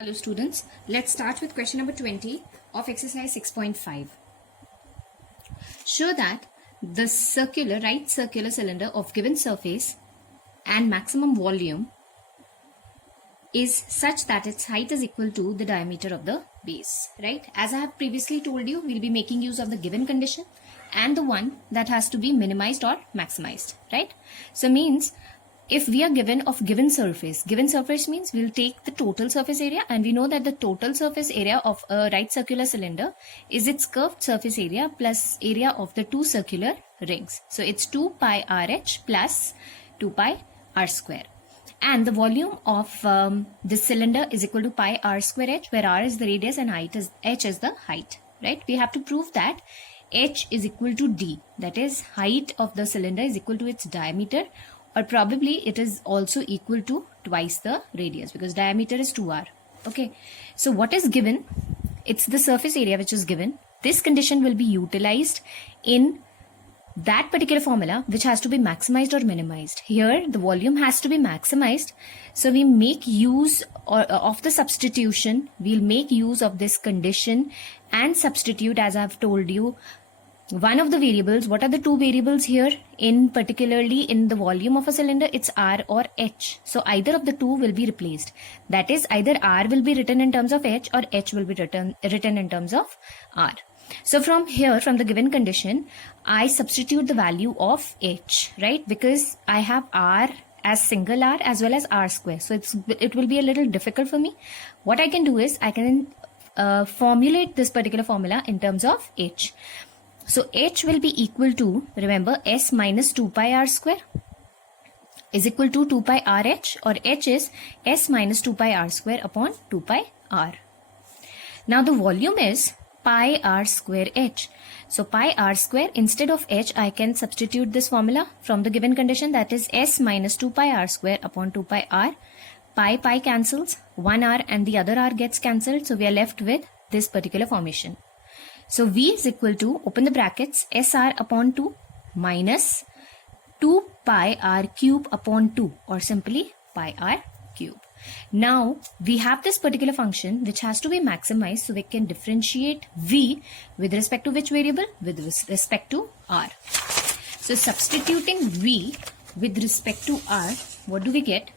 Hello students, let's start with question number 20 of exercise 6.5. Show that the right circular cylinder of given surface and maximum volume is such that its height is equal to the diameter of the base, right? As I have previously told you, we'll be making use of the given condition and the one that has to be minimized or maximized, right? So means if we are given given surface means we'll take the total surface area, and we know that the total surface area of a right circular cylinder is its curved surface area plus area of the two circular rings. So it's 2 pi RH plus 2 pi r square. And the volume of this cylinder is equal to pi r square h, where r is the radius and h is the height, right? We have to prove that h is equal to d, that is height of the cylinder is equal to its diameter, or probably it is also equal to twice the radius because diameter is 2r. Okay, so what is given? It's the surface area which is given. This condition will be utilized in that particular formula which has to be maximized or minimized. Here the volume has to be maximized, so we make use of the substitution. We'll make use of this condition and substitute, as I've told you, one of the variables. What are the two variables here particularly in the volume of a cylinder? It's r or h. So either of the two will be replaced. That is, either r will be written in terms of h or h will be written in terms of r. So from here, from the given condition, I substitute the value of h, right? Because I have r as single r as well as r square. So it will be a little difficult for me. What I can do is I can formulate this particular formula in terms of h. So h will be equal to, remember, s minus 2 pi r square is equal to 2 pi r h, or h is s minus 2 pi r square upon 2 pi r. Now the volume is pi r square h. So pi r square, instead of h, I can substitute this formula from the given condition, that is s minus 2 pi r square upon 2 pi r. Pi cancels, one r and the other r gets cancelled, so we are left with this particular formation. So V is equal to, open the brackets, SR upon 2 minus 2 pi r cube upon 2, or simply pi r cube. Now we have this particular function which has to be maximized, so we can differentiate V with respect to which variable? With respect to r. So substituting V with respect to r, what do we get?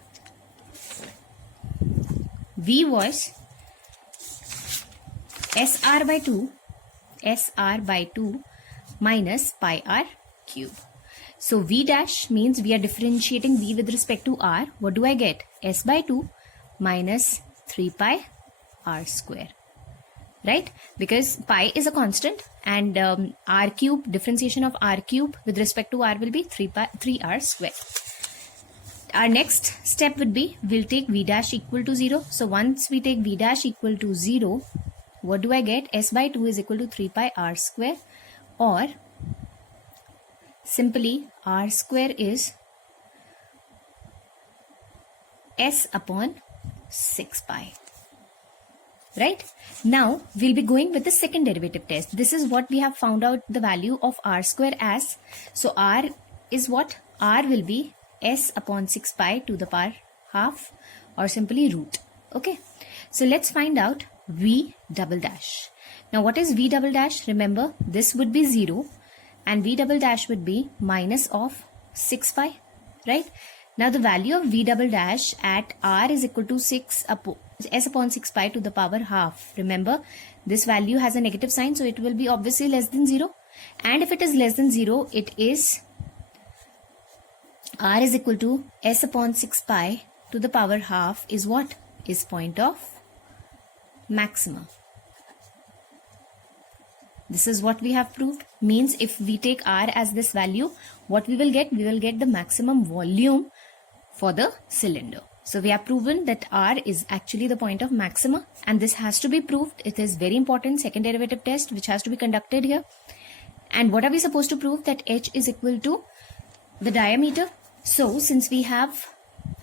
V was SR by 2 minus pi r cube. So V dash means we are differentiating V with respect to r. What do I get? S by 2 minus 3 pi r square, right? Because pi is a constant, and r cube, differentiation of r cube with respect to r will be 3r square. Our next step would be, we'll take V dash equal to 0. So once we take V dash equal to 0, what do I get? S by 2 is equal to 3 pi r square, or simply r square is s upon 6 pi. Right? Now we'll be going with the second derivative test. This is what we have found out the value of r square as. So r is what? R will be s upon 6 pi to the power half, or simply root. Okay. So let's find out V double dash. Now what is V double dash? Remember, this would be 0 and V double dash would be minus of 6 pi, right? Now the value of V double dash at r is equal to s upon 6 pi to the power half. Remember, this value has a negative sign, so it will be obviously less than 0. And if it is less than 0, it is r is equal to s upon 6 pi to the power half is what? Is point of maxima. This is what we have proved. Means if we take r as this value, what we will get? We will get the maximum volume for the cylinder. So we have proven that r is actually the point of maxima, and this has to be proved. It is very important, second derivative test which has to be conducted here. And what are we supposed to prove? That h is equal to the diameter. So since we have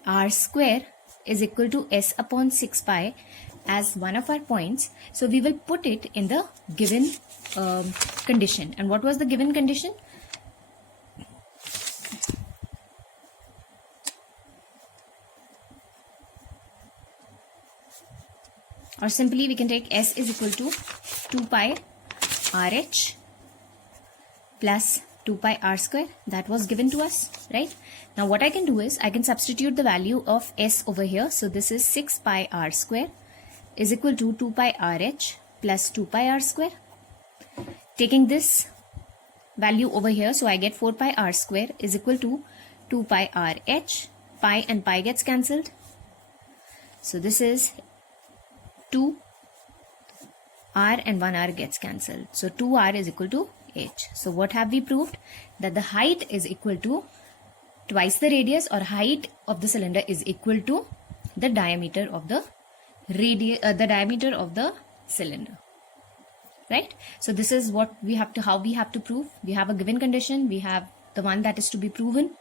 r square is equal to s upon 6 pi as one of our points, so we will put it in the given condition. And what was the given condition? or simply we can take S is equal to 2 pi RH plus 2 pi r square. That was given to us, right? Now what I can do is I can substitute the value of S over here. So this is 6 pi r square is equal to 2 pi RH plus 2 pi r square. Taking this value over here, so I get 4 pi r square is equal to 2 pi RH. Pi and pi gets cancelled. So this is 2 r and 1 r gets cancelled. So 2r is equal to h. So what have we proved? That the height is equal to twice the radius, or height of the cylinder is equal to the diameter of the diameter of the cylinder. Right? So this is what we have to, how we have to prove. We have a given condition, we have the one that is to be proven,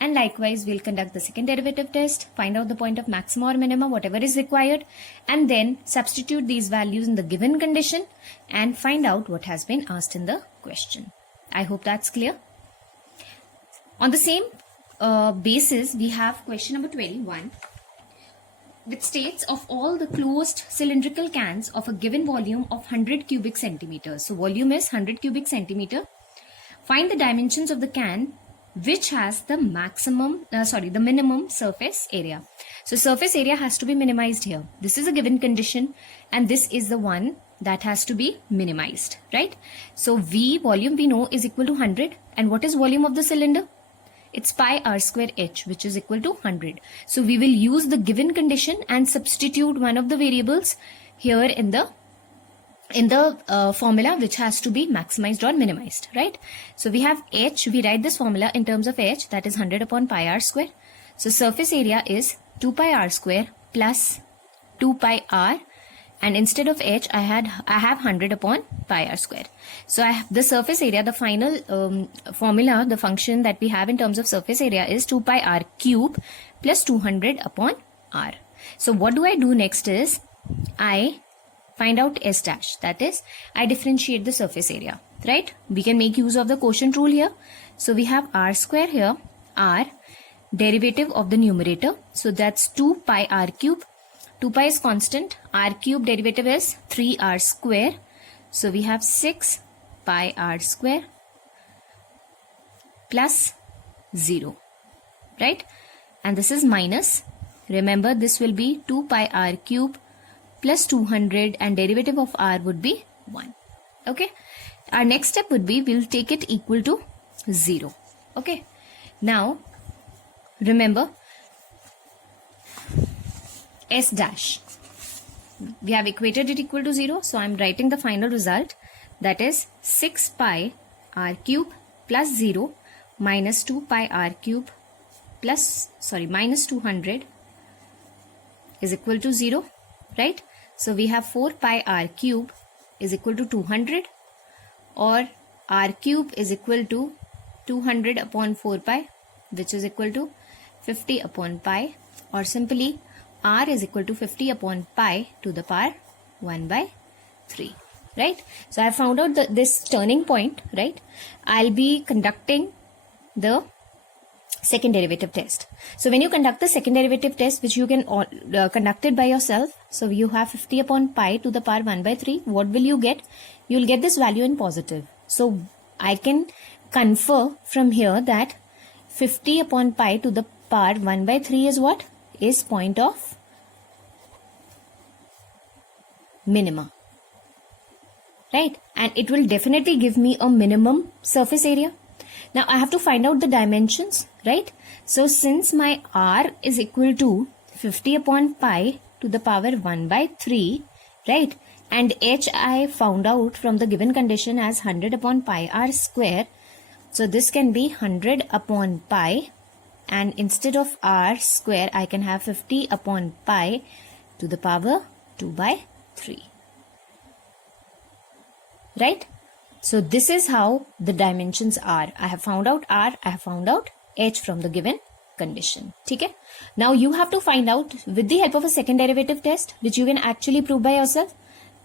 and likewise we'll conduct the second derivative test, find out the point of maxima or minima, whatever is required, and then substitute these values in the given condition and find out what has been asked in the question. I hope that's clear. On the same basis, we have question number 21, which states of all the closed cylindrical cans of a given volume of 100 cubic centimeters. So volume is 100 cubic centimeter. Find the dimensions of the can which has the the minimum surface area. So surface area has to be minimized here. This is a given condition and this is the one that has to be minimized, right? So V, volume we know, is equal to 100. And what is volume of the cylinder? It's pi r square h, which is equal to 100. So we will use the given condition and substitute one of the variables here in the formula, which has to be maximized or minimized, right? So we have h, we write this formula in terms of h, that is 100 upon pi r square. So surface area is 2 pi r square plus 2 pi r, and instead of h I have 100 upon pi r square. So I have the surface area, the final formula, the function that we have in terms of surface area is 2 pi r cube plus 200 upon r. So what do I do next is I find out S dash, that is I differentiate the surface area, right? We can make use of the quotient rule here. So we have r square here, r, derivative of the numerator, so that's 2 pi r cube. 2 pi is constant, r cube derivative is 3r square. So we have 6 pi r square plus 0, right? And this is minus. Remember, this will be 2 pi r cube plus 200 and derivative of r would be 1. Okay. Our next step would be, we'll take it equal to 0. Okay. Now, remember, S dash, we have equated it equal to 0. So I'm writing the final result, that is 6 pi r cube plus 0 minus 2 pi r cube plus, minus 200 is equal to 0, right? So we have 4 pi r cube is equal to 200, or r cube is equal to 200 upon 4 pi, which is equal to 50 upon pi, or simply r is equal to 50 upon pi to the power 1 by 3, right? So I have found out this turning point, right? I'll be conducting the second derivative test. So when you conduct the second derivative test, which you can conduct it by yourself, so you have 50 upon pi to the power 1 by 3, what will you get? You'll get this value in positive. So I can confer from here that 50 upon pi to the power 1 by 3 is what? Is point of minima, right? And it will definitely give me a minimum surface area. Now I have to find out the dimensions, right? So since my r is equal to 50 upon pi to the power 1 by 3, right? And h I found out from the given condition as 100 upon pi r square. So this can be 100 upon pi, and instead of r square I can have 50 upon pi to the power 2 by 3, right? So this is how the dimensions are. I have found out r, I have found out h from the given condition. Okay? Now you have to find out with the help of a second derivative test, which you can actually prove by yourself,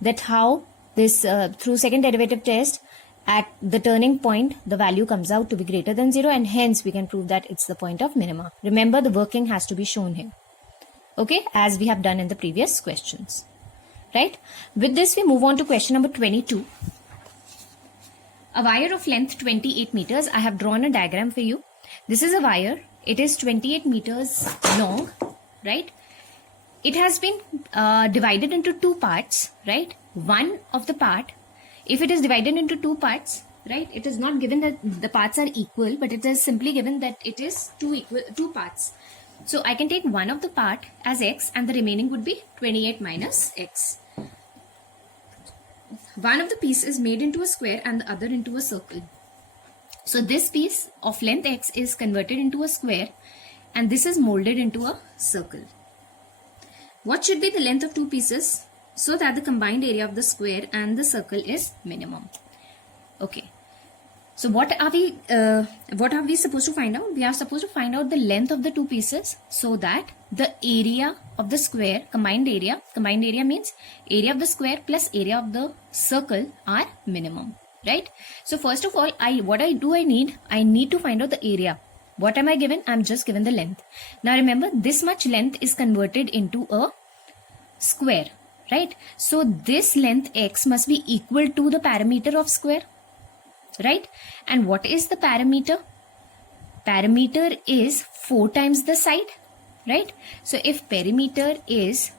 that how this through second derivative test at the turning point the value comes out to be greater than 0, and hence we can prove that it's the point of minima. Remember, the working has to be shown here, okay, as we have done in the previous questions, right? With this, we move on to question number 22. A wire of length 28 meters. I have drawn a diagram for you. This is a wire. It is 28 meters long, right? It has been divided into two parts, right? One of the part, if it is divided into two parts, right, it is not given that the parts are equal, but it is simply given that it is two parts. So I can take one of the part as x and the remaining would be 28 minus x. One of the piece is made into a square and the other into a circle. So this piece of length x is converted into a square and this is molded into a circle. What should be the length of two pieces so that the combined area of the square and the circle is minimum? Okay. So what are we supposed to find out? We are supposed to find out the length of the two pieces so that the area of the square, combined area means area of the square plus area of the circle are minimum, right? So first of all, I need to find out the area. What am I given? I'm just given the length. Now remember, this much length is converted into a square, right? So this length x must be equal to the parameter of square, right? And what is the parameter? Parameter is 4 times the side, right? So if perimeter is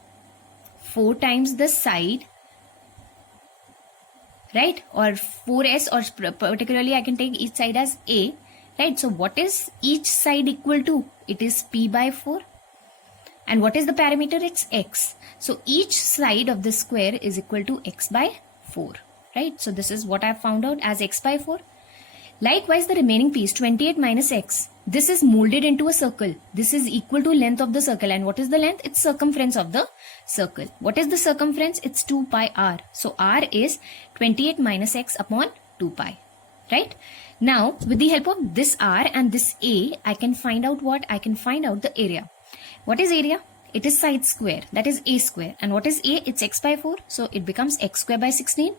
4 times the side, right, or 4s, or particularly I can take each side as a, right? So what is each side equal to? It is p by 4. And what is the parameter? It's x. So each side of the square is equal to x by 4, right? So this is what I have found out as x by 4. Likewise, the remaining piece, 28 minus x, this is molded into a circle. This is equal to length of the circle. And what is the length? It's circumference of the circle. What is the circumference? It's 2 pi r. So r is 28 minus x upon 2 pi, right? Now, with the help of this r and this a, I can find out what? I can find out the area. What is area? It is side square, that is a square. And what is a? It's x by 4. So it becomes x square by 16.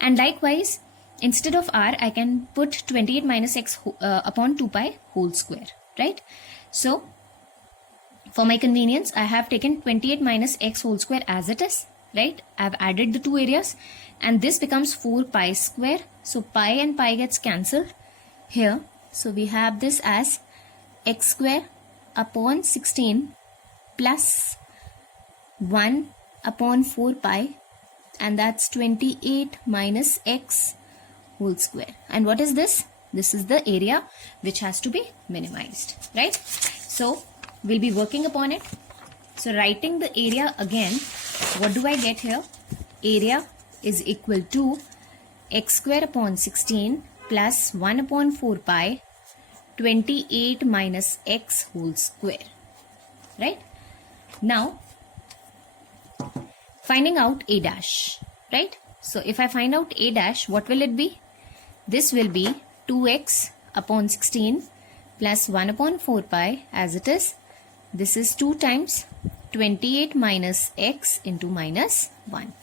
And likewise, instead of r, I can put 28 minus x upon 2 pi whole square, right? So for my convenience, I have taken 28 minus x whole square as it is, right? I have added the two areas and this becomes 4 pi square. So pi and pi gets cancelled here. So we have this as x square upon 16 plus 1 upon 4 pi, and that's 28 minus x whole square. And what is this? This is the area which has to be minimized, right? So we'll be working upon it. So writing the area again, what do I get here? Area is equal to x square upon 16 plus 1 upon 4 pi 28 minus x whole square, right? Now, finding out a dash, right? So if I find out a dash, what will it be? This will be 2x upon 16 plus 1 upon 4 pi as it is. This is 2 times 28 minus x into minus 1.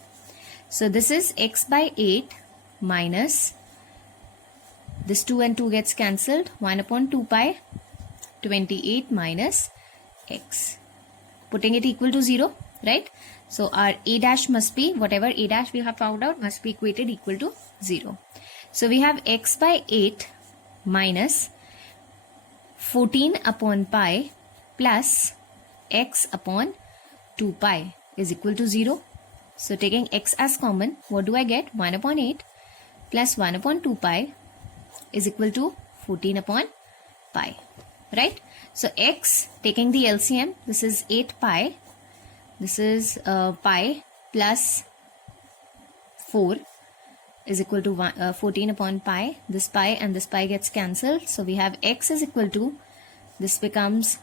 So this is x by 8 minus this 2 and 2 gets cancelled, 1 upon 2 pi 28 minus x. Putting it equal to 0, right? So our a dash must be, whatever a dash we have found out must be equated equal to 0. So we have x by 8 minus 14 upon pi plus x upon 2 pi is equal to 0. So taking x as common, what do I get? 1 upon 8 plus 1 upon 2 pi is equal to 14 upon pi, right? So x, taking the LCM, this is 8 pi, this is pi plus 4 is equal to 14 upon pi. This pi and this pi gets cancelled. So we have x is equal to, this becomes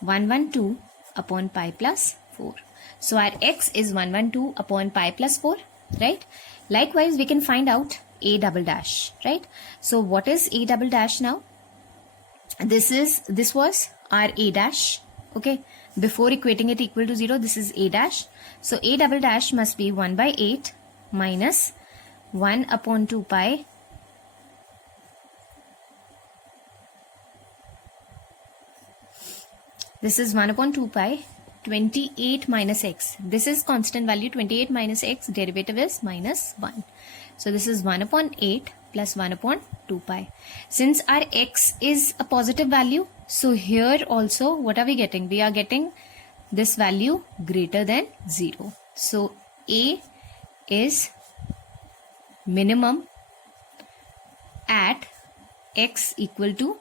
112 upon pi plus 4. So our x is 112 upon pi plus 4, right? Likewise, we can find out a double dash, right? So what is a double dash now? This was our a dash, okay? Before equating it equal to 0, this is a dash. So a double dash must be 1 by 8 minus 1 upon 2 pi this is 1 upon 2 pi 28 minus x. This is constant value 28 minus x, derivative is minus 1. So this is 1 upon 8 plus 1 upon 2 pi. Since our x is a positive value, so here also what are we getting? We are getting this value greater than 0. So a is minimum at x equal to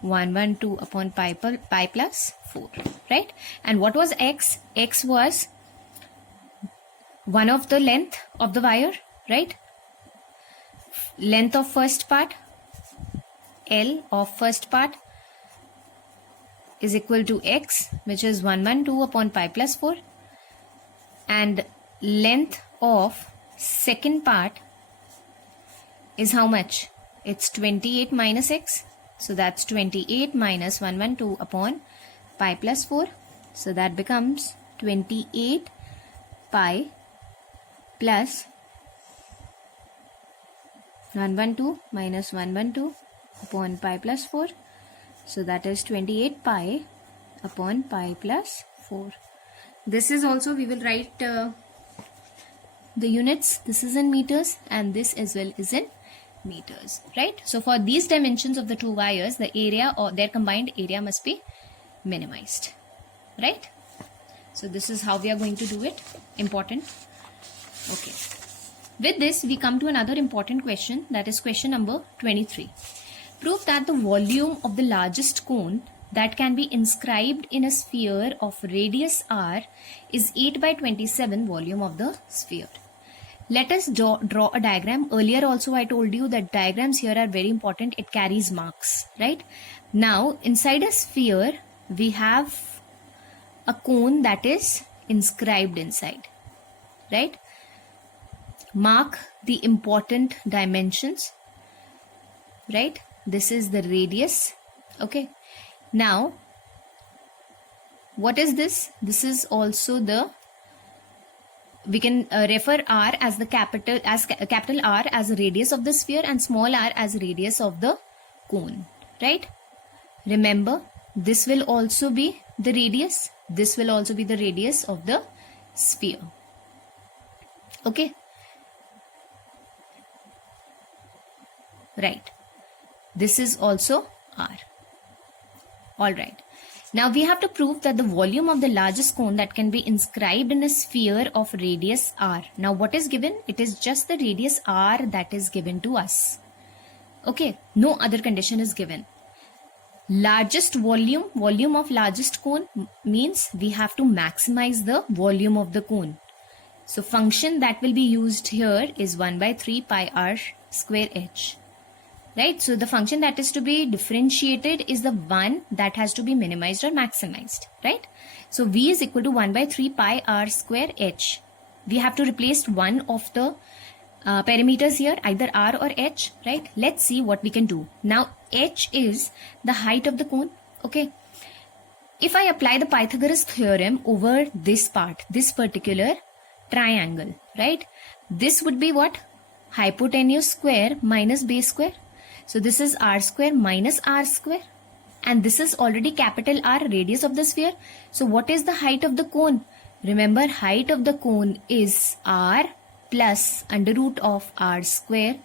112 upon pi plus 4, right? And what was x? X was one of the length of the wire, right? Length of first part, L of first part is equal to x, which is 112 upon pi plus 4, and length of second part is how much? It's 28 minus x. So that's 28 minus 112 upon pi plus 4. So that becomes 28 pi plus 112 minus 112 upon pi plus 4. So that is 28 pi upon pi plus 4. This is also, we will write the units. This is in meters and this as well is in meters, right? So for these dimensions of the two wires, the area or their combined area must be minimized, right? So this is how we are going to do it. Important. Okay. With this, we come to another important question, that is question number 23. Prove that the volume of the largest cone that can be inscribed in a sphere of radius r is 8 by 27 volume of the sphere. Let us draw a diagram. Earlier also I told you that diagrams here are very important. It carries marks, right? Now inside a sphere we have a cone that is inscribed inside, right? Mark the important dimensions, right? This is the radius. Okay. Now what is this? This is also the, we can refer r as the capital R as the radius of the sphere and small r as radius of the cone, right? Remember, this will also be the radius. This will also be the radius of the sphere. Okay. Right. This is also r. All right. Now we have to prove that the volume of the largest cone that can be inscribed in a sphere of radius r. Now what is given? It is just the radius r that is given to us. Okay, no other condition is given. Largest volume of largest cone means we have to maximize the volume of the cone. So function that will be used here is 1 by 3 pi r square h. Right, so the function that is to be differentiated is the one that has to be minimized or maximized, right? So v is equal to 1 by 3 pi r square h. We have to replace one of the parameters here, either r or h, right? Let's see what we can do. Now h is the height of the cone, okay? If I apply the Pythagoras theorem over this part, this particular triangle, right? This would be what? Hypotenuse square minus base square. So this is r square minus r square, and this is already capital R, radius of the sphere. So what is the height of the cone? Remember, height of the cone is r plus under root of r square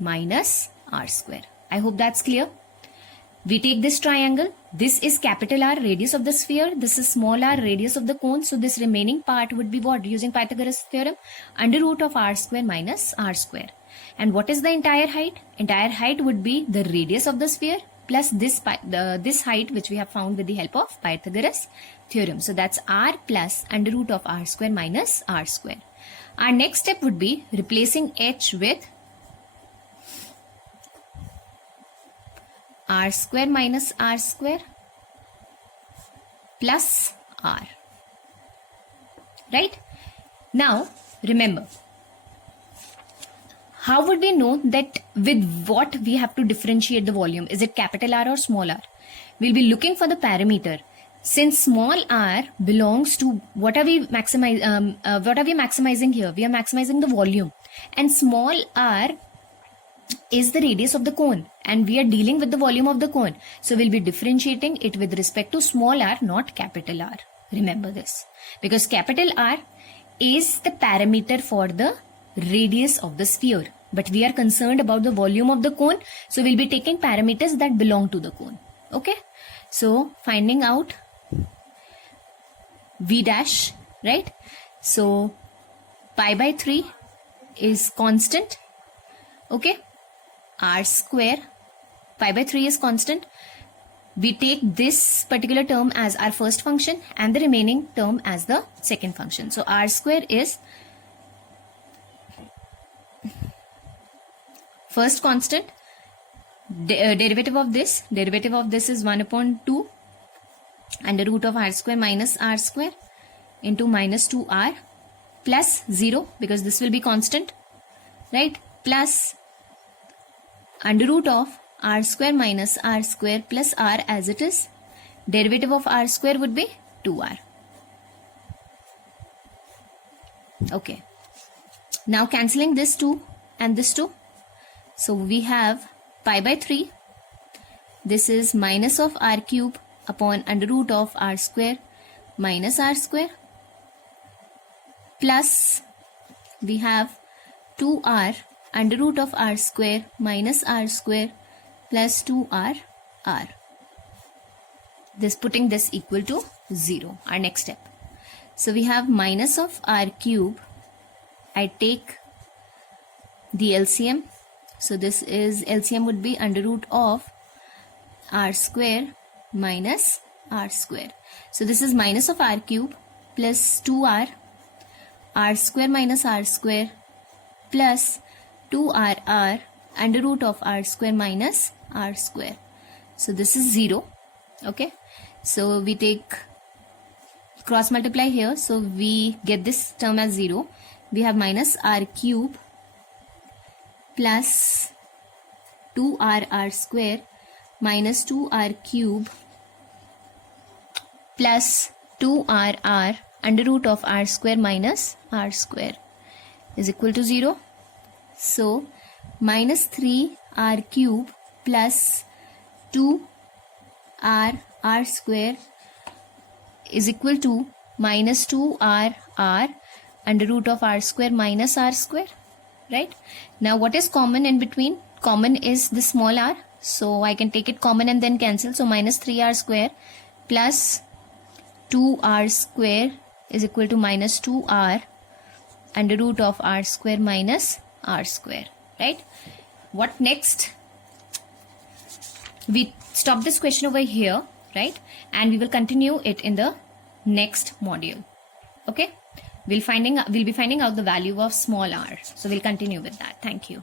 minus r square. I hope that's clear. We take this triangle. This is capital R, radius of the sphere. This is small r, radius of the cone. So this remaining part would be what? Using Pythagoras theorem, under root of r square minus r square. And what is the entire height? Entire height would be the radius of the sphere plus this height which we have found with the help of Pythagoras theorem. So that's r plus under root of r square minus r square. Our next step would be replacing h with r square minus r square plus r. Right? Now remember, how would we know that with what we have to differentiate the volume? Is it capital R or small r? We'll be looking for the parameter. Since small r belongs to what are we maximizing here? We are maximizing the volume, and small r is the radius of the cone, and we are dealing with the volume of the cone. So we'll be differentiating it with respect to small r, not capital R. Remember this, because capital R is the parameter for the radius of the sphere, but we are concerned about the volume of the cone, so we'll be taking parameters that belong to the cone. Okay, so finding out V dash, right? So pi by 3 is constant. Okay, R square, pi by 3 is constant. We take this particular term as our first function and the remaining term as the second function. So R square is first constant, derivative of this is 1 upon 2 under root of R square minus R square into minus 2R plus 0, because this will be constant, right, plus under root of R square minus R square plus R as it is. Derivative of R square would be 2R. Okay. Now cancelling this 2 and this 2. So we have pi by 3. This is minus of R cube upon under root of R square minus R square. Plus we have 2R under root of R square minus R square plus 2R R. This putting this equal to 0, our next step. So we have minus of R cube. I take the LCM. So this is LCM would be under root of R square minus R square. So this is minus of R cube plus 2R, R square minus R square plus 2RR under root of R square minus R square. So this is 0. Okay, so we take cross multiply here, so we get this term as 0. We have minus R cube plus 2RR square minus 2R cube plus 2RR under root of R square minus R square is equal to 0. So minus 3R cube plus 2R R square is equal to minus 2R R under root of R square minus R square, right? Now what is common in between? Common is the small r, so I can take it common and then cancel. So minus 3R square plus 2R square is equal to minus 2R under root of R square minus R square, right? What next? We stop this question over here, right? And we will continue it in the next module. Okay? We'll be finding out the value of small r. So we'll continue with that. Thank you.